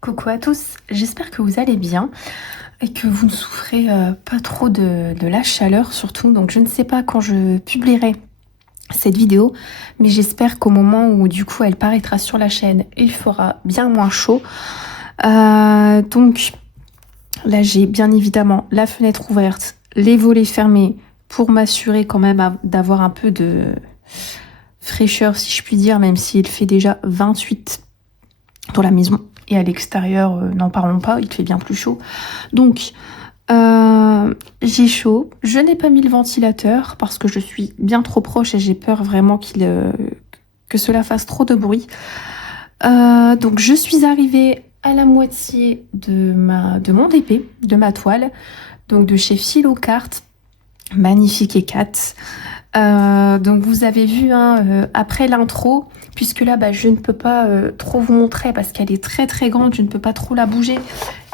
Coucou à tous, j'espère que vous allez bien et que vous ne souffrez pas trop de la chaleur surtout. Donc je ne sais pas quand je publierai cette vidéo, mais j'espère qu'au moment où du coup elle paraîtra sur la chaîne, il fera bien moins chaud. Donc là j'ai bien évidemment la fenêtre ouverte, les volets fermés pour m'assurer quand même d'avoir un peu de fraîcheur si je puis dire, même s'il fait déjà 28 dans la maison. Et à l'extérieur, n'en parlons pas, il fait bien plus chaud. Donc, j'ai chaud. Je n'ai pas mis le ventilateur parce que je suis bien trop proche et j'ai peur vraiment que cela fasse trop de bruit. Donc, je suis arrivée à la moitié de mon DP, de ma toile. Donc, de chez Philocart. Magnifique Ecat. Donc vous avez vu après l'intro, puisque là je ne peux pas trop vous montrer parce qu'elle est très très grande, je ne peux pas trop la bouger.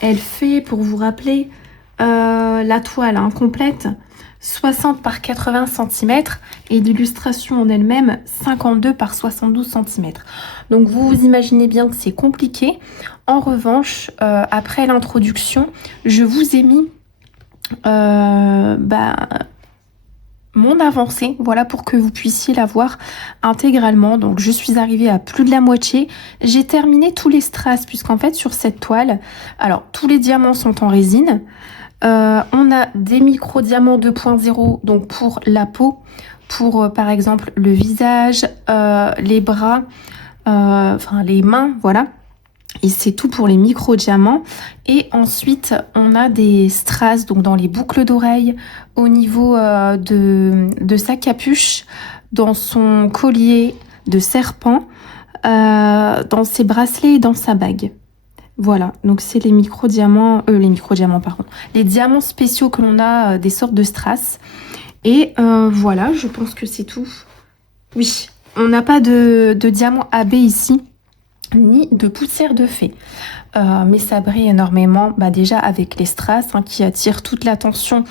Elle fait, pour vous rappeler, la toile complète 60 par 80 cm et l'illustration en elle-même 52 par 72 cm. Donc vous imaginez bien que c'est compliqué. En revanche, après l'introduction, je vous ai mis mon avancée, voilà, pour que vous puissiez la voir intégralement. Donc je suis arrivée à plus de la moitié. J'ai terminé tous les strass, puisqu'en fait sur cette toile, alors tous les diamants sont en résine. On a des micro-diamants 2.0, donc pour la peau, pour par exemple le visage, les bras, enfin les mains, voilà. Et c'est tout pour les micro-diamants. Et ensuite, on a des strass donc dans les boucles d'oreilles, au niveau de sa capuche, dans son collier de serpent, dans ses bracelets et dans sa bague. Voilà, donc c'est les micro-diamants, pardon. Les diamants spéciaux que l'on a, des sortes de strass. Et voilà, je pense que c'est tout. Oui, on n'a pas de diamant AB ici, ni de poussière de fée. Mais ça brille énormément, déjà avec les strass qui attirent toute l'attention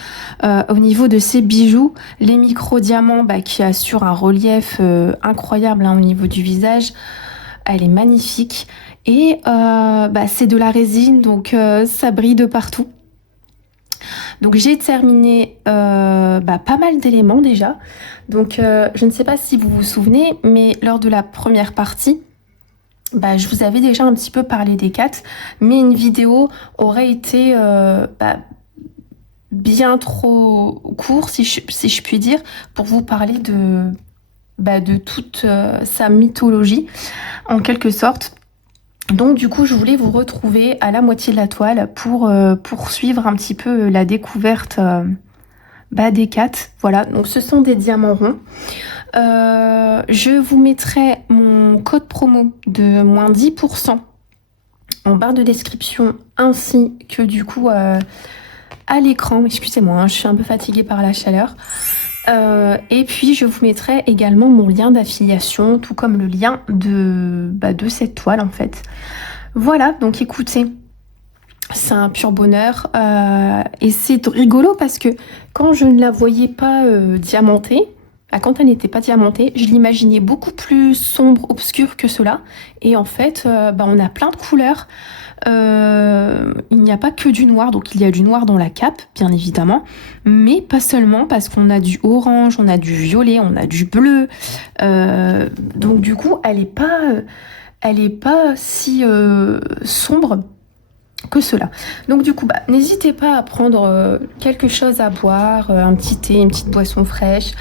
au niveau de ces bijoux. Les micro-diamants qui assurent un relief incroyable au niveau du visage. Elle est magnifique. Et c'est de la résine, donc ça brille de partout. Donc j'ai terminé pas mal d'éléments déjà. Donc je ne sais pas si vous vous souvenez, mais lors de la première partie, je vous avais déjà un petit peu parlé des 4, mais une vidéo aurait été bien trop courte, si je puis dire, pour vous parler de toute sa mythologie, en quelque sorte. Donc du coup, je voulais vous retrouver à la moitié de la toile pour poursuivre un petit peu la découverte des 4. Voilà, donc ce sont des diamants ronds. Je vous mettrai mon code promo de moins 10% en barre de description, ainsi que du coup à l'écran. Excusez-moi, je suis un peu fatiguée par la chaleur. Et puis je vous mettrai également mon lien d'affiliation, tout comme le lien de cette toile en fait. Voilà, donc écoutez, c'est un pur bonheur et c'est rigolo parce que quand je ne la voyais pas diamantée, quand elle n'était pas diamantée, je l'imaginais beaucoup plus sombre, obscure que cela. Et en fait, on a plein de couleurs. Il n'y a pas que du noir, donc il y a du noir dans la cape, bien évidemment. Mais pas seulement, parce qu'on a du orange, on a du violet, on a du bleu. Donc du coup, elle est pas si sombre que cela. Donc du coup, n'hésitez pas à prendre quelque chose à boire, un petit thé, une petite boisson fraîche,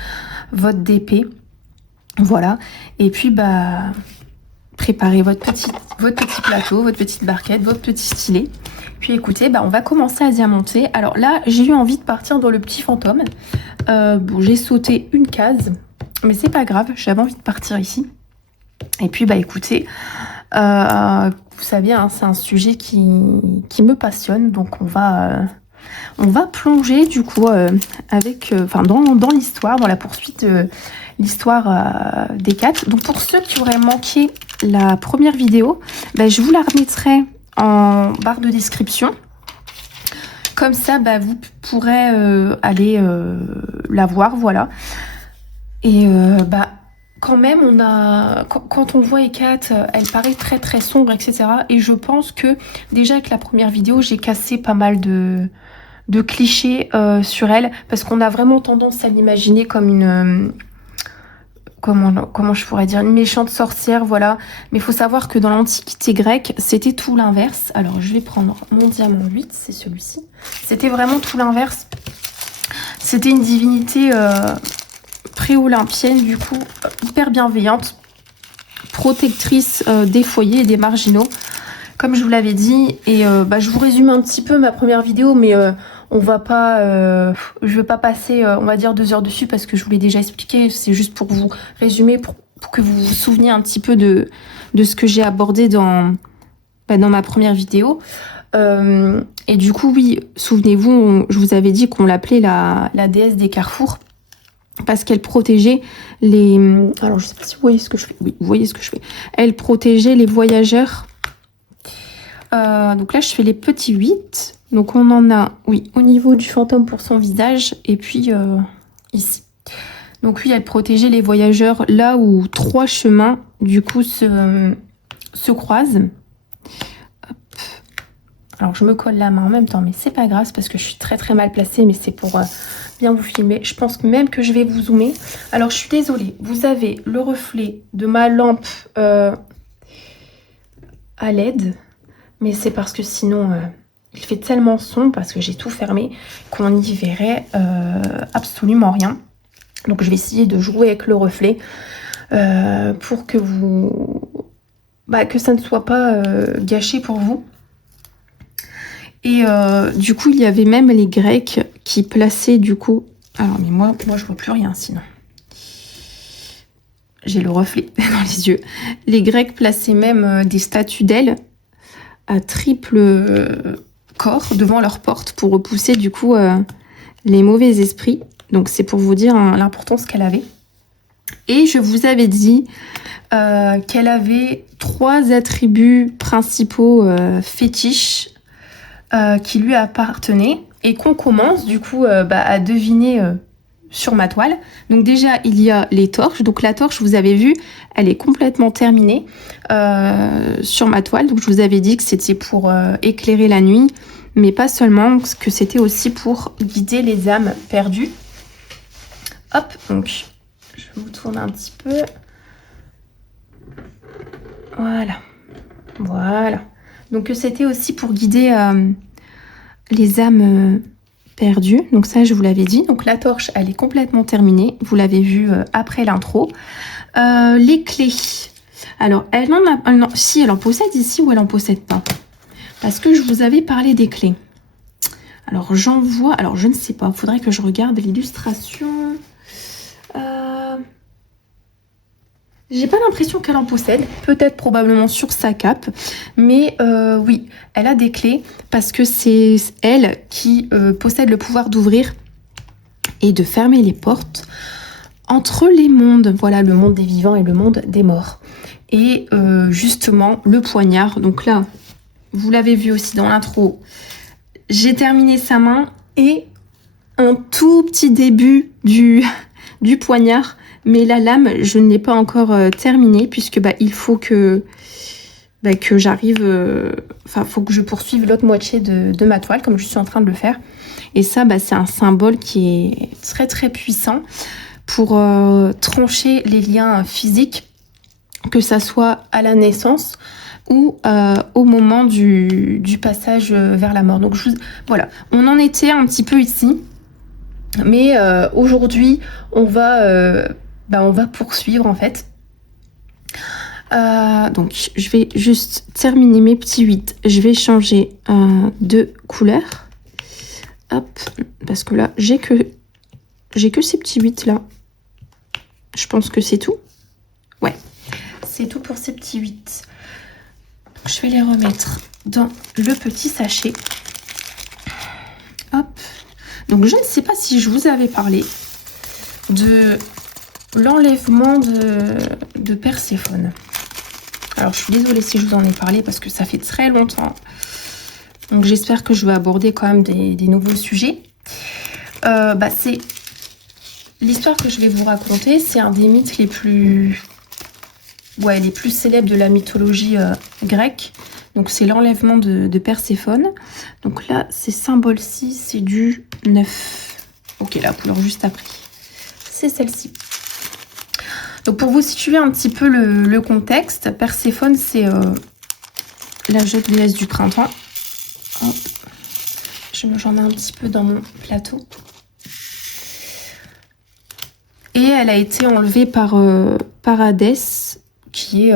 votre DP, voilà, et puis préparez votre petit plateau, votre petite barquette, votre petit stylet. Puis écoutez, on va commencer à diamanter. Alors là, j'ai eu envie de partir dans le petit fantôme. J'ai sauté une case Mais c'est pas grave, j'avais envie de partir ici. Et puis, bah écoutez, vous savez, hein, c'est un sujet qui me passionne. Donc, on va plonger du coup avec, dans l'histoire, dans la poursuite de l'histoire des 4. Donc, pour ceux qui auraient manqué la première vidéo, bah, je vous la remettrai en barre de description. Comme ça, bah, vous pourrez aller la voir, voilà. Et bah, quand même, quand on voit Hécate, elle paraît très très sombre, etc. Et je pense que déjà avec la première vidéo, j'ai cassé pas mal de clichés sur elle, parce qu'on a vraiment tendance à l'imaginer comme une... comment je pourrais dire, une méchante sorcière, voilà. Mais il faut savoir que dans l'Antiquité grecque, c'était tout l'inverse. Alors, je vais prendre mon diamant 8, c'est celui-ci. C'était vraiment tout l'inverse. C'était une divinité pré-olympienne, du coup, hyper bienveillante, protectrice des foyers et des marginaux, comme je vous l'avais dit. Et bah, je vous résume un petit peu ma première vidéo, mais on va pas, je vais pas passer, on va dire 2 heures dessus, parce que je vous l'ai déjà expliqué. C'est juste pour vous résumer, pour que vous vous souveniez un petit peu de ce que j'ai abordé dans ma première vidéo. Et du coup, oui, souvenez-vous, je vous avais dit qu'on l'appelait la déesse des carrefours, parce qu'elle protégeait les... Alors, je sais pas si vous voyez ce que je fais. Oui, vous voyez ce que je fais. Elle protégeait les voyageurs. Donc là, je fais les petits 8. Donc, on en a, oui, au niveau du fantôme pour son visage. Et puis, ici. Donc, oui, elle protégeait les voyageurs là où 3 chemins, du coup, se croisent. Hop. Alors, je me colle la main en même temps, mais c'est pas grave, parce que je suis très très mal placée, mais c'est pour bien vous filmer. Je pense même que je vais vous zoomer. Alors, je suis désolée, vous avez le reflet de ma lampe à LED, mais c'est parce que sinon, il fait tellement sombre, parce que j'ai tout fermé, qu'on n'y verrait absolument rien. Donc, je vais essayer de jouer avec le reflet pour que que ça ne soit pas gâché pour vous. Et du coup, il y avait même les Grecs qui plaçaient du coup... Alors, mais moi je vois plus rien sinon. J'ai le reflet dans les yeux. Les Grecs plaçaient même des statues d'elles à triple corps devant leur porte pour repousser du coup les mauvais esprits. Donc, c'est pour vous dire hein, l'importance qu'elle avait. Et je vous avais dit qu'elle avait 3 attributs principaux fétiches qui lui appartenaient, et qu'on commence du coup à deviner sur ma toile. Donc déjà, il y a les torches. Donc la torche, vous avez vu, elle est complètement terminée sur ma toile. Donc je vous avais dit que c'était pour éclairer la nuit, mais pas seulement, que c'était aussi pour guider les âmes perdues. Hop, donc je vais vous tourner un petit peu. Voilà. Donc c'était aussi pour guider les âmes perdues. Donc ça, je vous l'avais dit. Donc la torche, elle est complètement terminée. Vous l'avez vu après l'intro. Les clés. Alors, si elle en possède ici ou elle en possède pas. Parce que je vous avais parlé des clés. Alors j'en vois. Alors je ne sais pas. Il faudrait que je regarde l'illustration. J'ai pas l'impression qu'elle en possède, peut-être probablement sur sa cape, mais oui, elle a des clés parce que c'est elle qui possède le pouvoir d'ouvrir et de fermer les portes entre les mondes, voilà, le monde des vivants et le monde des morts. Et justement, le poignard, donc là, vous l'avez vu aussi dans l'intro, j'ai terminé sa main et un tout petit début du poignard. Mais la lame, je ne l'ai pas encore terminée, puisque il faut que j'arrive... faut que je poursuive l'autre moitié de ma toile, comme je suis en train de le faire. Et ça, c'est un symbole qui est très très puissant pour trancher les liens physiques, que ça soit à la naissance ou au moment du passage vers la mort. Donc voilà, on en était un petit peu ici. Mais aujourd'hui, on va poursuivre en fait. Donc, je vais juste terminer mes petits 8. Je vais changer de couleur. Hop, parce que là, j'ai que ces petits 8 là. Je pense que c'est tout. Ouais, c'est tout pour ces petits 8. Je vais les remettre dans le petit sachet. Hop. Donc, je ne sais pas si je vous avais parlé de l'enlèvement de Perséphone. Alors, je suis désolée si je vous en ai parlé parce que ça fait très longtemps. Donc, j'espère que je vais aborder quand même des nouveaux sujets. C'est l'histoire que je vais vous raconter. C'est un des mythes les plus célèbres de la mythologie grecque. Donc, c'est l'enlèvement de Perséphone. Donc là, c'est symbole 6, c'est du 9. Ok, la couleur juste après. C'est celle-ci. Donc, pour vous situer un petit peu le contexte, Perséphone, c'est la jeune déesse du printemps. Hop. J'en ai un petit peu dans mon plateau. Et elle a été enlevée par Hadès, qui est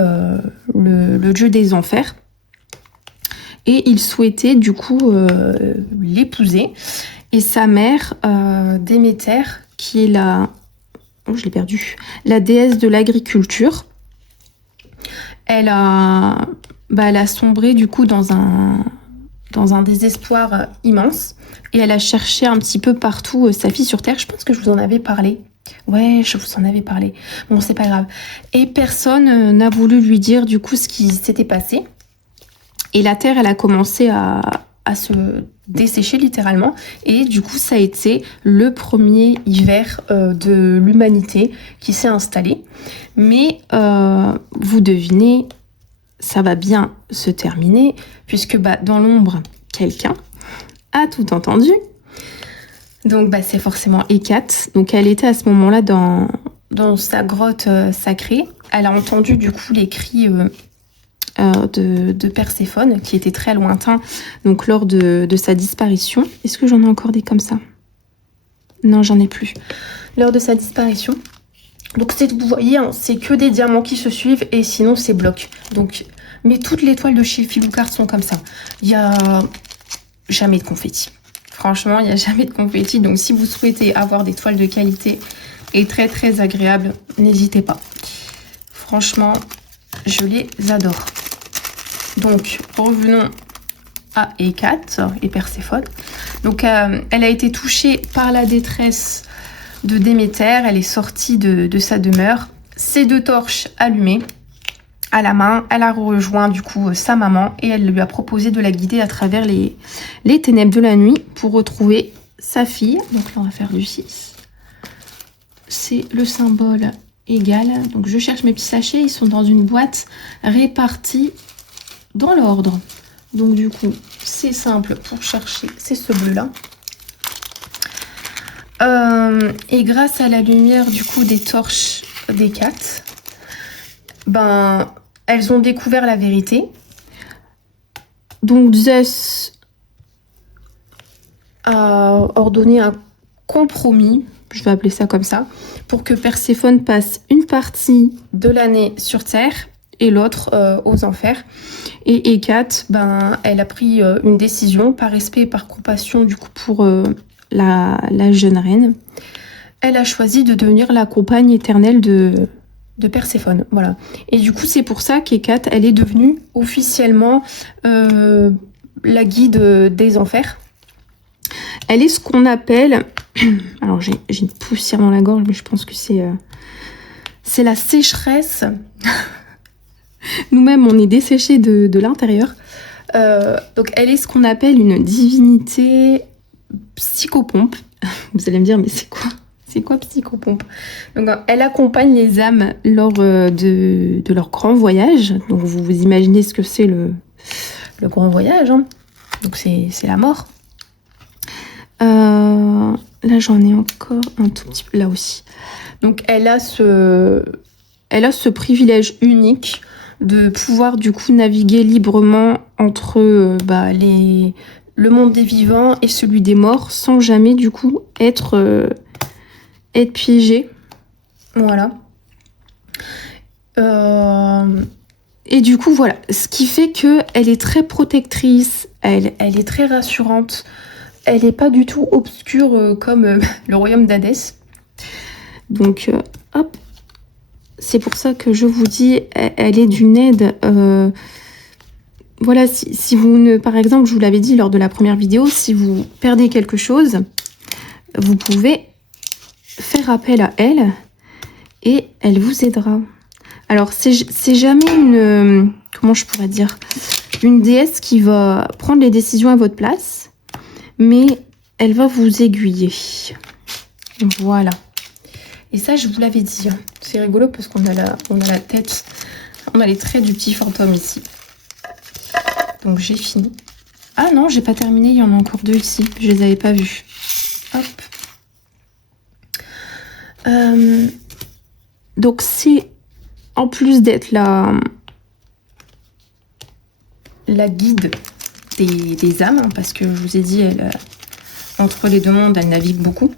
le dieu des enfers. Et il souhaitait du coup l'épouser. Et sa mère, Déméter, qui est la déesse de l'agriculture, elle a sombré du coup dans un désespoir immense. Et elle a cherché un petit peu partout sa fille sur Terre. Je pense que je vous en avais parlé. Ouais, je vous en avais parlé. Bon, c'est pas grave. Et personne n'a voulu lui dire du coup ce qui s'était passé. Et la Terre, elle a commencé à se dessécher littéralement. Et du coup, ça a été le premier hiver de l'humanité qui s'est installé. Mais vous devinez, ça va bien se terminer, puisque dans l'ombre, quelqu'un a tout entendu. Donc c'est forcément Hécate. Donc elle était à ce moment-là dans sa grotte sacrée. Elle a entendu du coup les cris de Perséphone, qui étaient très lointains, donc lors de sa disparition. Est-ce que j'en ai encore des comme ça? Non, j'en ai plus. Lors de sa disparition. Donc vous voyez, hein, c'est que des diamants qui se suivent et sinon c'est bloc. Donc, mais toutes les toiles de chez Filoucard sont comme ça. Il n'y a jamais de confetti. Franchement, il n'y a jamais de confetti. Donc, si vous souhaitez avoir des toiles de qualité et très très agréables, n'hésitez pas. Franchement, je les adore. Donc, revenons à Hécate et Perséphone. Donc, elle a été touchée par la détresse de Déméter. Elle est sortie de sa demeure. Ses 2 torches allumées à la main. Elle a rejoint du coup sa maman et elle lui a proposé de la guider à travers les ténèbres de la nuit pour retrouver sa fille. Donc là, on va faire du 6. C'est le symbole égal. Donc je cherche mes petits sachets. Ils sont dans une boîte répartie dans l'ordre. Donc du coup, c'est simple pour chercher. C'est ce bleu-là. Et grâce à la lumière du coup des torches d'Hécate, elles ont découvert la vérité. Donc Zeus a ordonné un compromis, je vais appeler ça comme ça, pour que Perséphone passe une partie de l'année sur Terre et l'autre aux enfers. Et Hécate, elle a pris une décision par respect et par compassion du coup pour la jeune reine. Elle a choisi de devenir la compagne éternelle de Perséphone, voilà. Et du coup, c'est pour ça qu'Hécate, elle est devenue officiellement la guide des enfers. Elle est ce qu'on appelle... Alors, j'ai une poussière dans la gorge, mais je pense que c'est la sécheresse. Nous-mêmes, on est desséchés de l'intérieur. Donc, elle est ce qu'on appelle une divinité psychopompe. Vous allez me dire, mais c'est quoi? C'est quoi psychopompe? Donc, elle accompagne les âmes lors de leur grand voyage. Donc, vous imaginez ce que c'est le grand voyage. Hein. Donc, c'est la mort. Là, j'en ai encore un tout petit peu. Là aussi. Donc, elle a ce privilège unique de pouvoir, du coup, naviguer librement entre le monde des vivants et celui des morts sans jamais, du coup, être piégée. Voilà. Et du coup, voilà. Ce qui fait qu'elle est très protectrice, elle est très rassurante. Elle n'est pas du tout obscure comme le royaume d'Hadès. Donc, hop. c'est pour ça que je vous dis, elle est d'une aide. Voilà, si vous ne, par exemple, je vous l'avais dit lors de la première vidéo, si vous perdez quelque chose, vous pouvez faire appel à elle et elle vous aidera. Alors, c'est jamais une, comment je pourrais dire, une déesse qui va prendre les décisions à votre place, mais elle va vous aiguiller. Voilà. Et ça, je vous l'avais dit. Hein. C'est rigolo parce qu'on a la tête, on a les traits du petit fantôme ici. Donc, j'ai fini. Ah non, j'ai pas terminé, il y en a encore 2 ici. Je les avais pas vus. Hop. Donc, c'est, en plus d'être la guide des âmes, hein, parce que je vous ai dit, elle, entre les deux mondes, elle navigue beaucoup.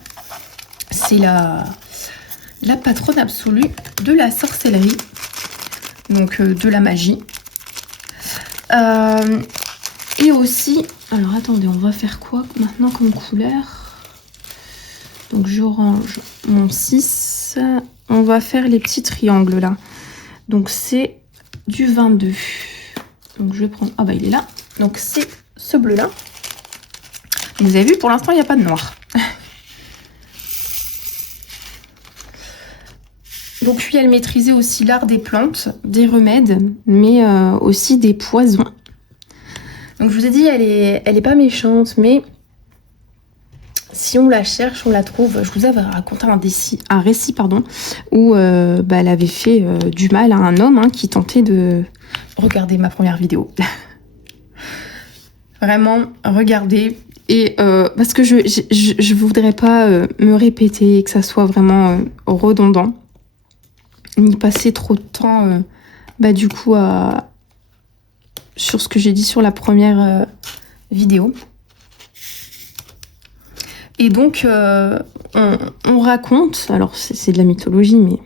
C'est la patronne absolue de la sorcellerie, donc de la magie. Et aussi, alors attendez, on va faire quoi maintenant comme couleur? Donc je range mon 6, on va faire les petits triangles là. Donc c'est du 22. Donc je vais prendre, ah bah il est là. Donc c'est ce bleu là. Vous avez vu, pour l'instant il n'y a pas de noir. Donc puis elle maîtrisait aussi l'art des plantes, des remèdes, mais aussi des poisons. Donc je vous ai dit, elle est pas méchante, mais si on la cherche, on la trouve. Je vous avais raconté un récit où elle avait fait du mal à un homme hein, qui tentait de... Regardez ma première vidéo. Vraiment, regardez. Et parce que je voudrais pas me répéter et que ça soit vraiment redondant. Ni passer trop de temps du coup sur ce que j'ai dit sur la première vidéo. Et donc on raconte, alors c'est de la mythologie mais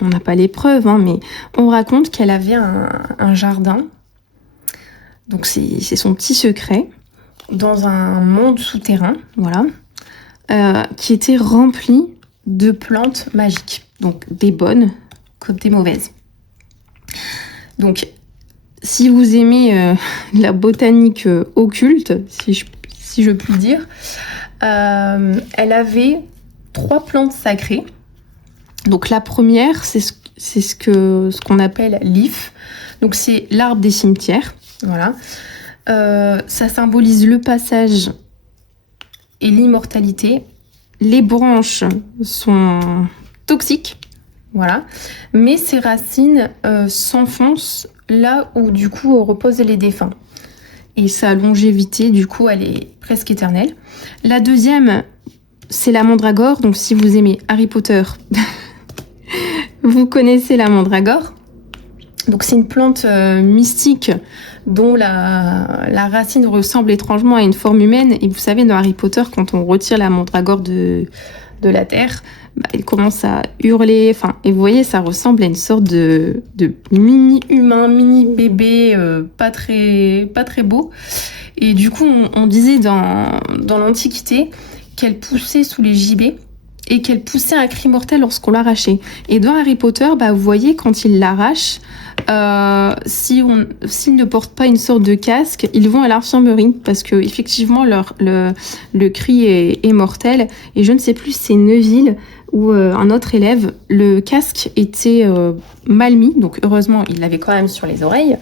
on n'a pas les preuves, hein, mais on raconte qu'elle avait un jardin, donc c'est son petit secret, dans un monde souterrain, voilà, qui était rempli de plantes magiques, donc des bonnes comme des mauvaises. Donc, si vous aimez la botanique occulte, si je puis dire, elle avait 3 plantes sacrées. Donc la première, c'est ce qu'on appelle l'if. Donc c'est l'arbre des cimetières. Voilà. Ça symbolise le passage et l'immortalité. Les branches sont toxiques. Voilà. Mais ses racines s'enfoncent là où du coup reposent les défunts. Et sa longévité, du coup, elle est presque éternelle. La deuxième, c'est la mandragore. Donc si vous aimez Harry Potter, vous connaissez la mandragore. Donc c'est une plante mystique dont la racine ressemble étrangement à une forme humaine. Et vous savez, dans Harry Potter, quand on retire la mandragore de la terre, il commence à hurler. Enfin, et vous voyez, ça ressemble à une sorte de mini-humain, mini-bébé, pas très beau. Et du coup, on disait dans l'Antiquité qu'elle poussait sous les gibets et qu'elle poussait un cri mortel lorsqu'on l'arrachait. Et dans Harry Potter, vous voyez, quand ils l'arrachent, s'ils ne portent pas une sorte de casque, ils vont à l'infirmerie parce que effectivement le cri est mortel. Et je ne sais plus, c'est Neville ou un autre élève, le casque était mal mis, donc heureusement il l'avait quand même sur les oreilles,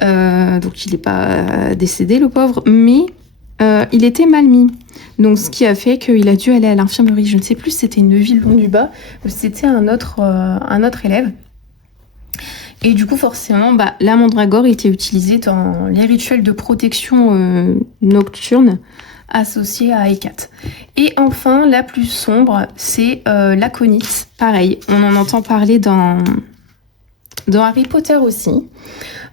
donc il n'est pas décédé le pauvre, mais il était mal mis. Donc ce qui a fait qu'il a dû aller à l'infirmerie. Je ne sais plus si c'était Neville Londubat ou si c'était un autre élève. Et du coup, forcément, la mandragore était utilisée dans les rituels de protection nocturne associés à Hécate. Et enfin, la plus sombre, c'est l'aconite. Pareil, on en entend parler dans Harry Potter aussi.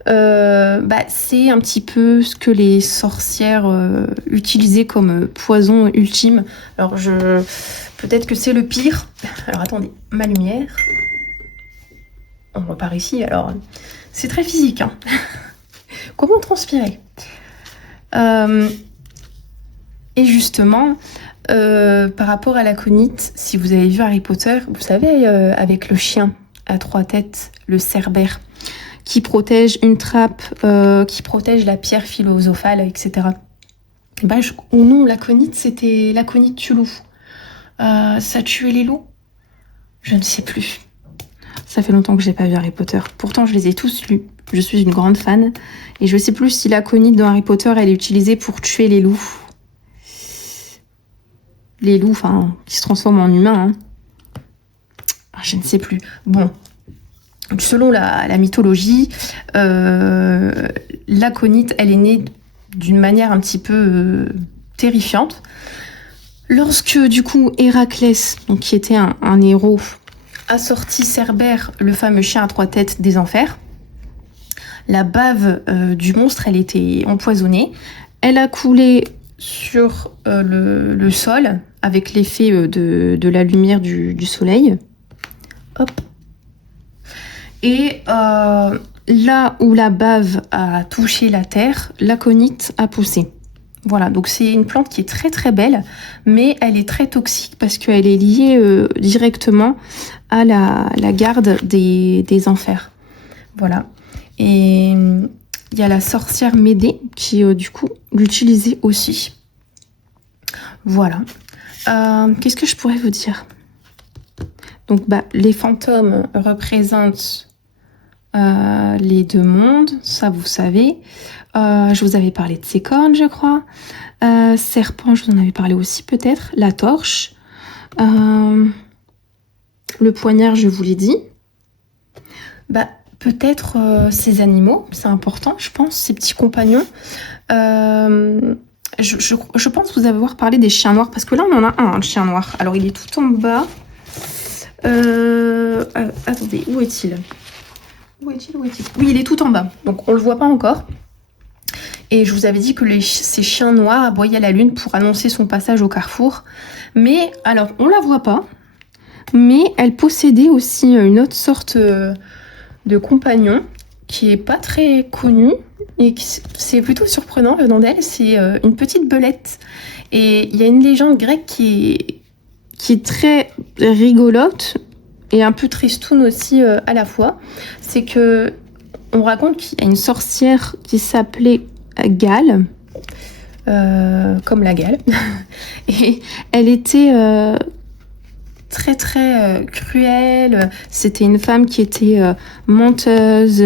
C'est un petit peu ce que les sorcières utilisaient comme poison ultime. Alors, peut-être que c'est le pire. Alors, attendez, ma lumière... On repart ici, alors c'est très physique. Hein. Comment transpirer Et justement, par rapport à l'aconite, si vous avez vu Harry Potter, vous savez, avec le chien, à 3 têtes, le cerbère, qui protège une trappe, qui protège la pierre philosophale, etc. Ou non, l'aconite, c'était l'aconite tue loup. Ça tuait les loups? Je ne sais plus. Ça fait longtemps que j'ai pas vu Harry Potter. Pourtant, je les ai tous lus. Je suis une grande fan. Et je sais plus si l'aconite dans Harry Potter, elle est utilisée pour tuer les loups. Les loups, enfin, qui se transforment en humains. Je ne sais plus. Bon. Selon la mythologie, l'aconite, elle est née d'une manière un petit peu terrifiante. Lorsque, du coup, Héraclès, donc, qui était un héros, a sorti Cerbère, le fameux chien à 3 têtes des enfers, la bave du monstre, elle était empoisonnée. Elle a coulé sur le sol avec l'effet de la lumière du soleil. Hop. Et là où la bave a touché la terre, l'aconite a poussé. Voilà, donc c'est une plante qui est très très belle, mais elle est très toxique parce qu'elle est liée directement à la garde des enfers. Voilà. Et il y a la sorcière Médée qui, du coup, l'utilisait aussi. Voilà. Qu'est-ce que je pourrais vous dire? Donc, les fantômes représentent les 2 mondes, ça vous savez. Je vous avais parlé de ses cornes, je crois. Serpent, je vous en avais parlé aussi peut-être. La torche. Le poignard, je vous l'ai dit. Peut-être ces animaux, c'est important, je pense, ces petits compagnons. Je pense vous avoir parlé des chiens noirs, parce que là, on en a un, le chien noir. Alors, il est tout en bas. Attendez, où est-il? Où est-il? Oui, il est tout en bas, donc on le voit pas encore. Et je vous avais dit que ces chiens noirs aboyaient à la lune pour annoncer son passage au carrefour. Mais, alors, on la voit pas, mais elle possédait aussi une autre sorte de compagnon qui est pas très connu et c'est plutôt surprenant venant d'elle. C'est une petite belette. Et il y a une légende grecque qui est très rigolote et un peu tristoune aussi à la fois. C'est que on raconte qu'il y a une sorcière qui s'appelait Gale, comme la Gale, et elle était très très cruelle. C'était une femme qui était menteuse.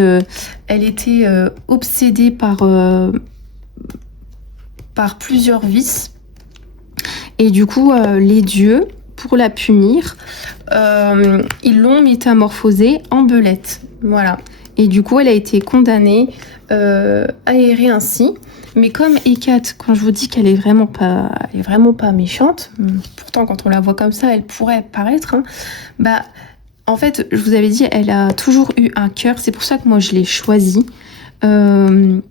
Elle était obsédée par plusieurs vices. Et du coup, les dieux, pour la punir, ils l'ont métamorphosée en belette. Voilà. Et du coup, elle a été condamnée à errer ainsi. Mais comme Hécate, quand je vous dis qu'elle est vraiment pas méchante, pourtant quand on la voit comme ça, elle pourrait paraître, en fait, je vous avais dit, elle a toujours eu un cœur. C'est pour ça que moi je l'ai choisie. Elle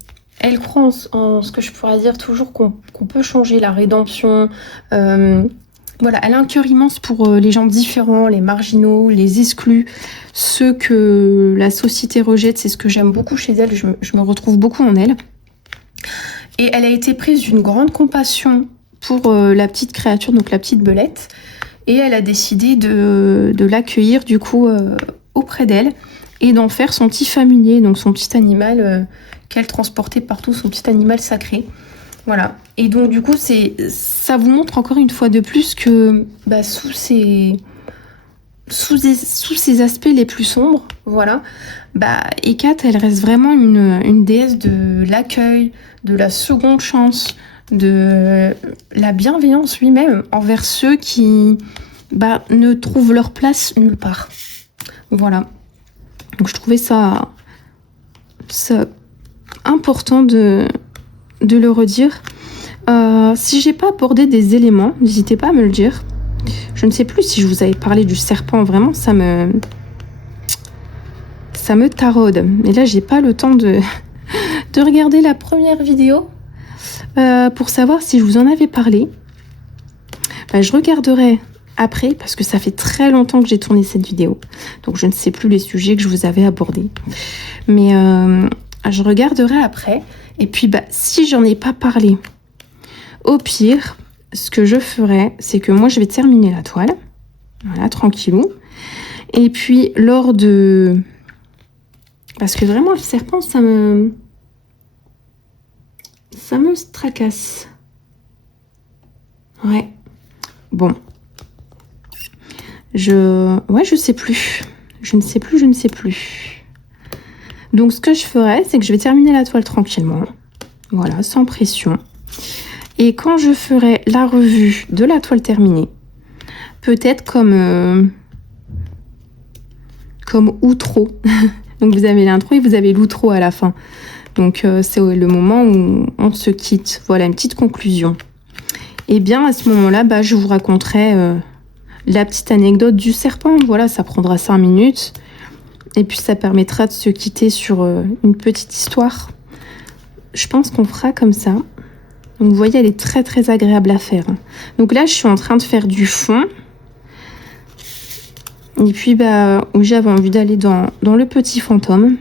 croit en ce que je pourrais dire toujours qu'on peut changer la rédemption. Voilà, elle a un cœur immense pour les gens différents, les marginaux, les exclus, ceux que la société rejette. C'est ce que j'aime beaucoup chez elle. Je me retrouve beaucoup en elle. Et elle a été prise d'une grande compassion pour la petite créature, donc la petite belette. Et elle a décidé de l'accueillir du coup auprès d'elle et d'en faire son petit familier, donc son petit animal qu'elle transportait partout, son petit animal sacré. Voilà. Et donc du coup, ça vous montre encore une fois de plus que sous ces aspects les plus sombres, voilà, Hécate, elle reste vraiment une déesse de l'accueil, de la seconde chance, de la bienveillance lui-même envers ceux qui ne trouvent leur place nulle part. Voilà. Donc je trouvais ça important de le redire. Si j'ai pas abordé des éléments, n'hésitez pas à me le dire. Je ne sais plus si je vous avais parlé du serpent, vraiment, ça me taraude. Et là, j'ai pas le temps de regarder la première vidéo pour savoir si je vous en avais parlé. Je regarderai après, parce que ça fait très longtemps que j'ai tourné cette vidéo. Donc, je ne sais plus les sujets que je vous avais abordés. Mais je regarderai après. Et puis, si j'en ai pas parlé, au pire, ce que je ferai, c'est que moi, je vais terminer la toile. Voilà, tranquillou. Et puis lors de... Parce que vraiment le serpent, ça me tracasse. Ouais. Bon. Ouais, je sais plus. Je ne sais plus. Donc, ce que je ferai, c'est que je vais terminer la toile tranquillement. Voilà, sans pression. Et quand je ferai la revue de la toile terminée, peut-être comme outro. Donc, vous avez l'intro et vous avez l'outro à la fin. Donc, c'est le moment où on se quitte. Voilà, une petite conclusion. Et bien, à ce moment-là, bah, je vous raconterai la petite anecdote du serpent. Voilà, ça prendra 5 minutes. Et puis, ça permettra de se quitter sur une petite histoire. Je pense qu'on fera comme ça. Donc, vous voyez, elle est très, très agréable à faire. Donc là, je suis en train de faire du fond. Et puis, bah, j'avais envie d'aller dans le petit fantôme.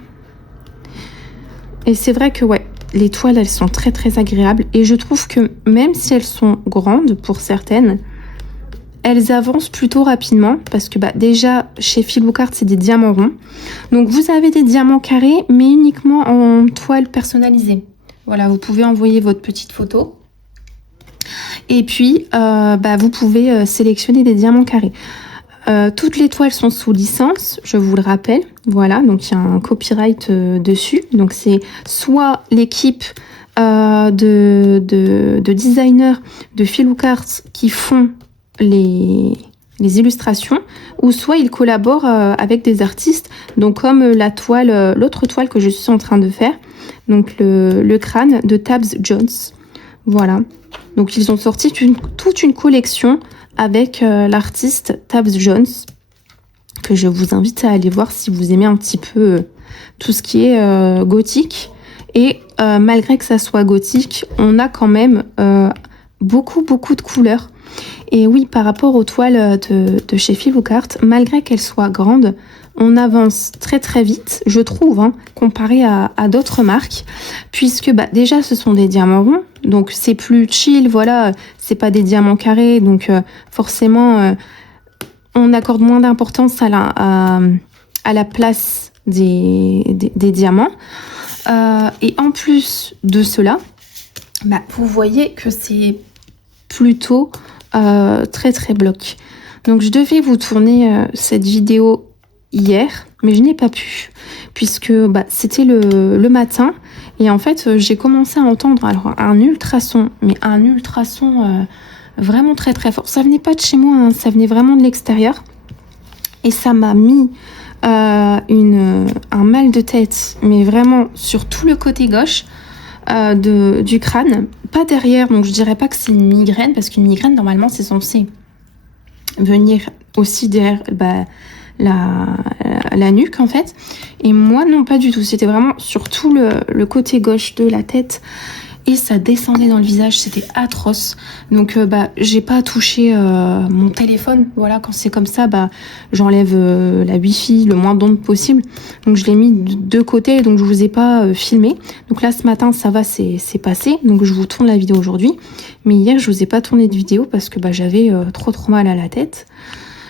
Et c'est vrai que, ouais, les toiles, elles sont très, très agréables. Et je trouve que même si elles sont grandes, pour certaines, elles avancent plutôt rapidement. Parce que, bah, déjà, chez Filoucart, c'est des diamants ronds. Donc, vous avez des diamants carrés, mais uniquement en toile personnalisée. Voilà, vous pouvez envoyer votre petite photo. Et puis, bah, vous pouvez sélectionner des diamants carrés. Toutes les toiles sont sous licence, je vous le rappelle. Voilà, donc il y a un copyright dessus. Donc c'est soit l'équipe de designers de Filoucart qui font les illustrations, ou soit ils collaborent avec des artistes. Donc comme l'autre toile que je suis en train de faire, donc le crâne de Tabs Jones. Voilà. Donc ils ont sorti toute une collection avec l'artiste Tabs Jones, que je vous invite à aller voir si vous aimez un petit peu tout ce qui est gothique. Et malgré que ça soit gothique, on a quand même beaucoup de couleurs. Et oui, par rapport aux toiles de chez Filoucart, malgré qu'elles soient grandes, on avance très très vite, je trouve, hein, comparé à d'autres marques, puisque bah, déjà ce sont des diamants ronds, donc c'est plus chill, voilà, c'est pas des diamants carrés, donc forcément on accorde moins d'importance à la place des diamants. Et en plus de cela, bah, vous voyez que c'est plutôt très très bloc. Donc je devais vous tourner cette vidéo hier, mais je n'ai pas pu, puisque bah, c'était le matin, et en fait j'ai commencé à entendre alors un ultrason, mais un ultrason vraiment très très fort. Ça venait pas de chez moi, hein, ça venait vraiment de l'extérieur, et ça m'a mis un mal de tête, mais vraiment sur tout le côté gauche du crâne, pas derrière, donc je dirais pas que c'est une migraine, parce qu'une migraine normalement c'est censé venir aussi derrière la nuque en fait, et moi non, pas du tout, c'était vraiment sur tout le côté gauche de la tête, et ça descendait dans le visage, c'était atroce. Donc bah j'ai pas touché mon téléphone, voilà, quand c'est comme ça, bah j'enlève la wifi le moins d'ondes possible, donc je l'ai mis de côté, donc je vous ai pas filmé. Donc là ce matin ça va, c'est passé, donc je vous tourne la vidéo aujourd'hui, mais hier je vous ai pas tourné de vidéo parce que bah j'avais trop mal à la tête.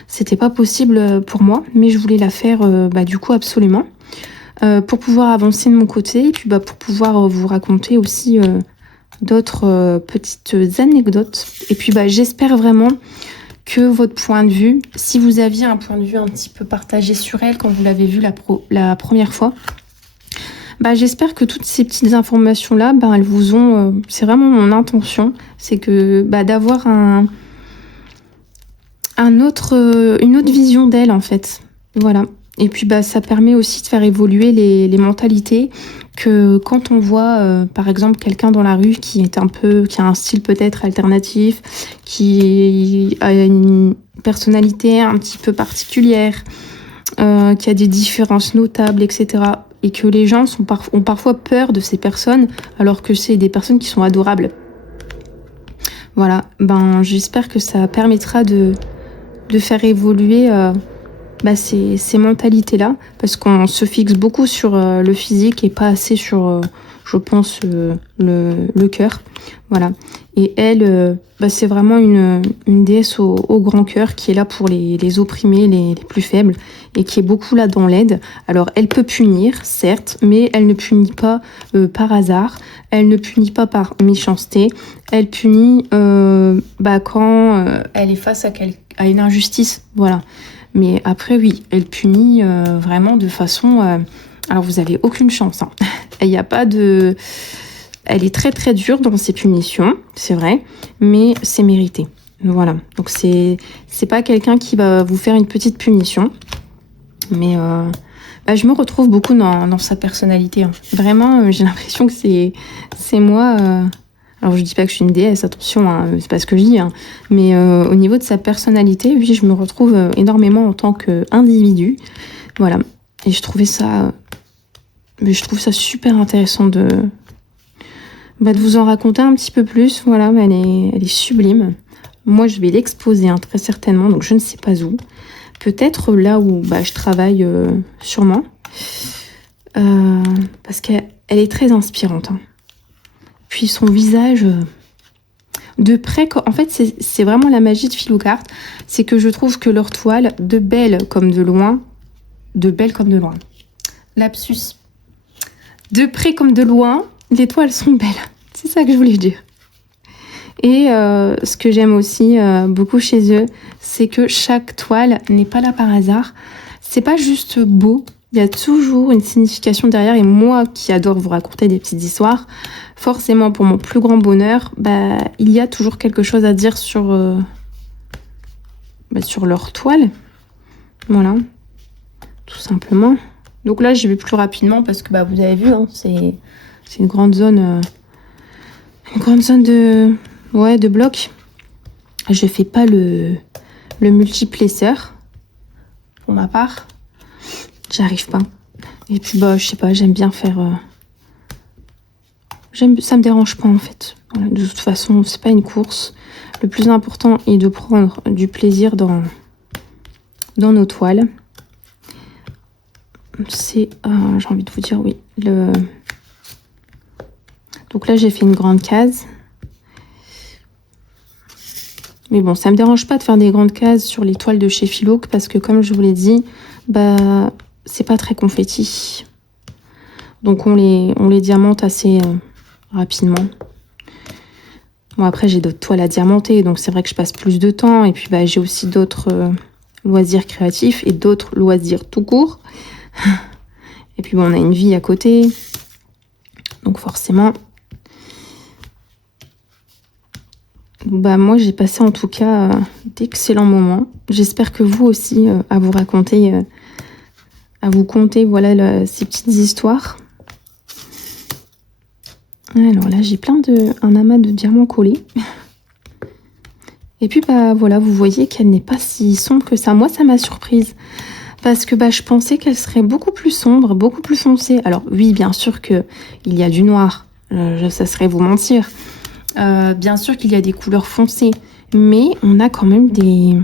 C'était pas possible pour moi, mais je voulais la faire bah, du coup absolument, pour pouvoir avancer de mon côté, et puis bah, pour pouvoir vous raconter aussi d'autres petites anecdotes. Et puis bah, j'espère vraiment que votre point de vue, si vous aviez un point de vue un petit peu partagé sur elle quand vous l'avez vue la première fois, bah, j'espère que toutes ces petites informations là, bah, elles vous ont, c'est vraiment mon intention, c'est que bah, d'avoir une autre vision d'elle en fait, voilà. Et puis bah ça permet aussi de faire évoluer les mentalités, que quand on voit par exemple quelqu'un dans la rue qui a un style peut-être alternatif, qui a une personnalité un petit peu particulière, qui a des différences notables, etc., et que les gens ont parfois peur de ces personnes alors que c'est des personnes qui sont adorables. Voilà, ben j'espère que ça permettra de faire évoluer ces mentalités-là, parce qu'on se fixe beaucoup sur le physique et pas assez sur je pense, le cœur. Voilà. Et elle, c'est vraiment une déesse au grand cœur qui est là pour les opprimés, les plus faibles, et qui est beaucoup là dans l'aide. Alors, elle peut punir, certes, mais elle ne punit pas par hasard, elle ne punit pas par méchanceté, elle punit quand elle est face à une injustice. Voilà. Mais après, oui, elle punit vraiment de façon... alors, vous avez aucune chance. Hein. Il n'y a pas de... Elle est très très dure dans ses punitions, c'est vrai, mais c'est mérité. Voilà. Donc, c'est pas quelqu'un qui va vous faire une petite punition. Mais je me retrouve beaucoup dans sa personnalité. Hein. Vraiment, j'ai l'impression que c'est moi... Alors, je dis pas que je suis une déesse, attention, hein, c'est pas ce que je dis. Hein. Mais au niveau de sa personnalité, oui, je me retrouve énormément en tant qu'individu. Voilà. Et je trouve ça super intéressant de vous en raconter un petit peu plus. Voilà, elle est sublime. Moi, je vais l'exposer hein, très certainement, donc je ne sais pas où. Peut-être là où je travaille sûrement. Parce qu'elle est très inspirante. Hein. Puis son visage, de près, en fait, c'est vraiment la magie de Philocart. C'est que je trouve que leurs toiles, de belles comme de loin, lapsus. De près comme de loin, les toiles sont belles. C'est ça que je voulais dire. Et ce que j'aime aussi beaucoup chez eux, c'est que chaque toile n'est pas là par hasard. C'est pas juste beau, il y a toujours une signification derrière. Et moi qui adore vous raconter des petites histoires, forcément pour mon plus grand bonheur, il y a toujours quelque chose à dire sur leur toile. Voilà, tout simplement. Donc là, je vais plus rapidement parce que vous avez vu, hein, c'est une grande zone de blocs. Je fais pas le multiplaceur pour ma part. J'arrive pas. Et puis je sais pas, j'aime bien faire. Ça me dérange pas en fait. Voilà, de toute façon, c'est pas une course. Le plus important est de prendre du plaisir dans nos toiles. C'est, j'ai envie de vous dire, oui. Donc là, j'ai fait une grande case. Mais bon, ça me dérange pas de faire des grandes cases sur les toiles de chez Philo, parce que comme je vous l'ai dit, c'est pas très confetti. Donc on les diamante assez rapidement. Bon, après, j'ai d'autres toiles à diamanter, donc c'est vrai que je passe plus de temps. Et puis, j'ai aussi d'autres loisirs créatifs et d'autres loisirs tout court. Et puis, on a une vie à côté. Donc, forcément... moi, j'ai passé en tout cas d'excellents moments. J'espère que vous aussi, à vous raconter, à vous conter, voilà, ces petites histoires. Alors là, j'ai un amas de diamants collés. Et puis, voilà, vous voyez qu'elle n'est pas si sombre que ça. Moi, ça m'a surprise. Parce que je pensais qu'elle serait beaucoup plus sombre, beaucoup plus foncée. Alors, oui, bien sûr qu'il y a du noir. Ça serait vous mentir. Bien sûr qu'il y a des couleurs foncées. Mais on a quand même des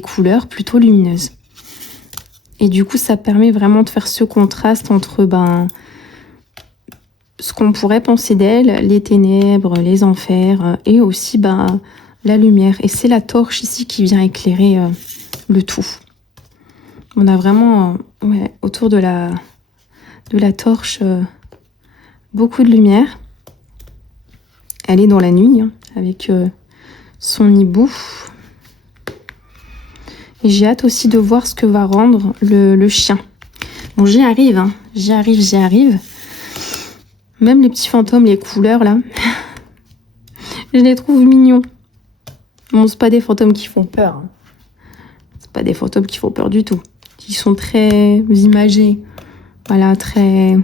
couleurs plutôt lumineuses. Et du coup, ça permet vraiment de faire ce contraste entre... ce qu'on pourrait penser d'elle, les ténèbres, les enfers, et aussi la lumière. Et c'est la torche ici qui vient éclairer le tout. On a vraiment autour de la torche beaucoup de lumière. Elle est dans la nuit hein, avec son hibou. Et j'ai hâte aussi de voir ce que va rendre le chien. Bon, j'y arrive, hein. J'y arrive. Même les petits fantômes, les couleurs, là, je les trouve mignons. Bon, c'est pas des fantômes qui font peur. Hein. C'est pas des fantômes qui font peur du tout. Ils sont très imagés. Voilà, très...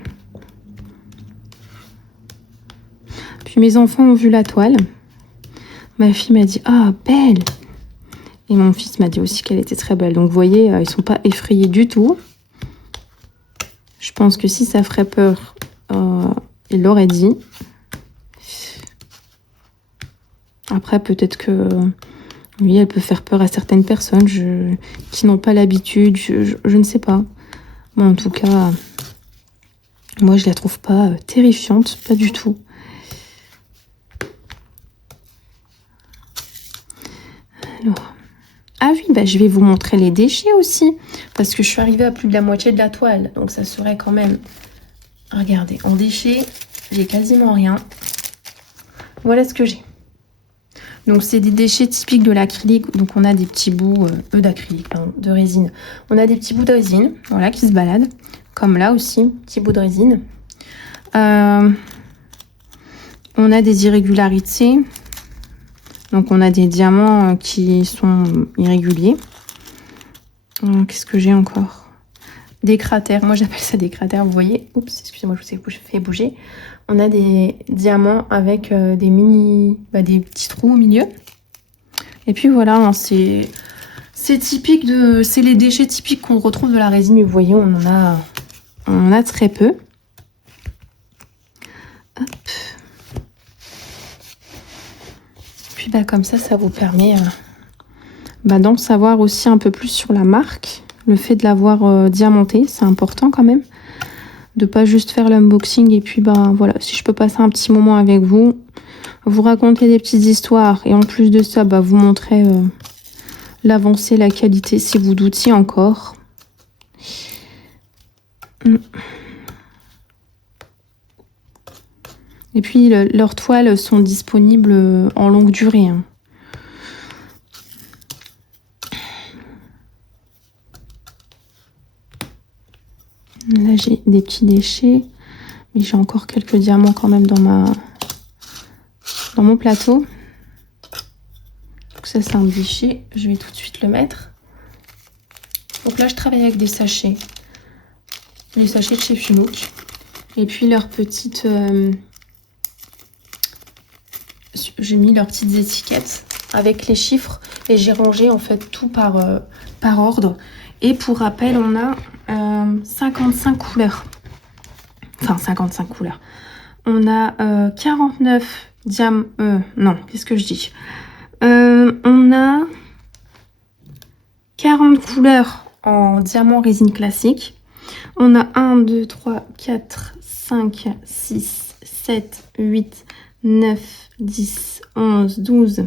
Puis mes enfants ont vu la toile. Ma fille m'a dit « Ah, belle !» Et mon fils m'a dit aussi qu'elle était très belle. Donc, vous voyez, ils sont pas effrayés du tout. Je pense que si ça ferait peur... il l'aurait dit. Après, peut-être que... Oui, elle peut faire peur à certaines personnes qui n'ont pas l'habitude. Je ne sais pas. Bon, en tout cas, Moi, je la trouve pas terrifiante, pas du tout. Alors... Ah oui, bah, je vais vous montrer les déchets aussi. Parce que je suis arrivée à plus de la moitié de la toile. Donc ça serait quand même... Regardez, en déchets, j'ai quasiment rien. Voilà ce que j'ai. Donc c'est des déchets typiques de l'acrylique. Donc on a des petits bouts d'acrylique, de résine. On a des petits bouts de résine, voilà, qui se baladent. Comme là aussi, petit bout de résine. On a des irrégularités. Donc on a des diamants qui sont irréguliers. Qu'est-ce que j'ai encore? Des cratères. Moi j'appelle ça des cratères, vous voyez. Oups, excusez-moi, je vous ai fait bouger. On a des diamants avec des des petits trous au milieu. Et puis voilà, c'est typique de... C'est les déchets typiques qu'on retrouve de la résine. Mais vous voyez, on en a très peu. Hop. Puis comme ça vous permet d'en savoir aussi un peu plus sur la marque. Le fait de l'avoir diamanté, c'est important quand même. De pas juste faire l'unboxing et puis voilà, si je peux passer un petit moment avec vous, vous raconter des petites histoires et en plus de ça, vous montrer l'avancée, la qualité si vous doutiez encore. Et puis leurs toiles sont disponibles en longue durée. Hein. Là j'ai des petits déchets, mais j'ai encore quelques diamants quand même dans mon plateau. Donc ça c'est un déchet, je vais tout de suite le mettre. Donc là je travaille avec des sachets. Les sachets de chez Filouk. Et puis leurs petites... j'ai mis leurs petites étiquettes avec les chiffres et j'ai rangé en fait tout par ordre. Et pour rappel, on a 55 couleurs. Enfin, 55 couleurs. On a 49 diamants... non, qu'est-ce que je dis? On a 40 couleurs en diamant résine classique. On a 1, 2, 3, 4, 5, 6, 7, 8, 9, 10, 11, 12.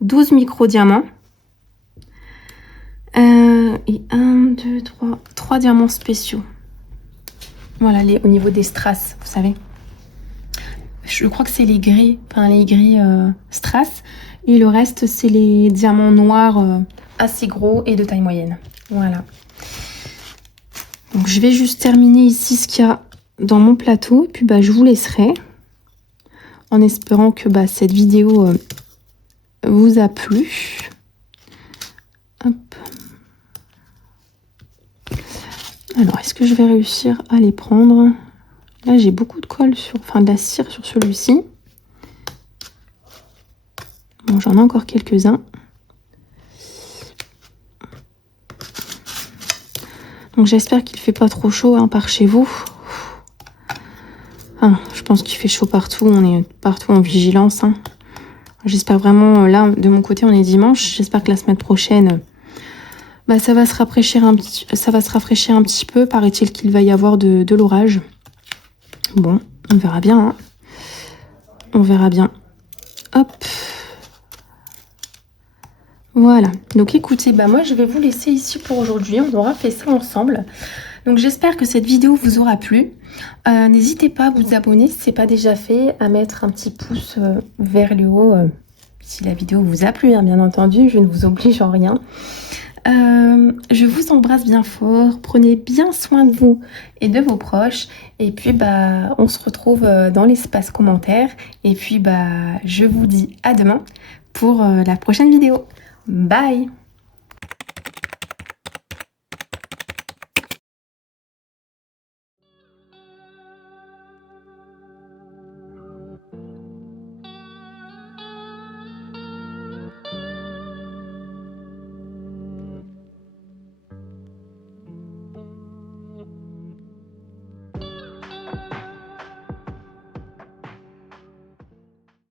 12 micro-diamants. Et 1, 2, 3 diamants spéciaux. Voilà, au niveau des strass, vous savez. Je crois que c'est les gris, strass. Et le reste, c'est les diamants noirs assez gros et de taille moyenne. Voilà. Donc, je vais juste terminer ici ce qu'il y a dans mon plateau. Et puis, je vous laisserai. En espérant que cette vidéo vous a plu. Hop. Alors, est-ce que je vais réussir à les prendre? Là, j'ai beaucoup de colle, de la cire sur celui-ci. Bon, j'en ai encore quelques-uns. Donc, j'espère qu'il ne fait pas trop chaud par chez vous. Je pense qu'il fait chaud partout. On est partout en vigilance. J'espère vraiment, là, de mon côté, on est dimanche. J'espère que la semaine prochaine... ça va se rafraîchir un petit peu. Paraît-il qu'il va y avoir de l'orage. Bon, on verra bien. Hein. On verra bien. Hop. Voilà. Donc écoutez, moi je vais vous laisser ici pour aujourd'hui. On aura fait ça ensemble. Donc j'espère que cette vidéo vous aura plu. N'hésitez pas à vous abonner si ce n'est pas déjà fait. À mettre un petit pouce vers le haut. Si la vidéo vous a plu, hein, bien entendu. Je ne vous oblige en rien. Je vous embrasse bien fort, prenez bien soin de vous et de vos proches et puis on se retrouve dans l'espace commentaire et puis je vous dis à demain pour la prochaine vidéo. Bye.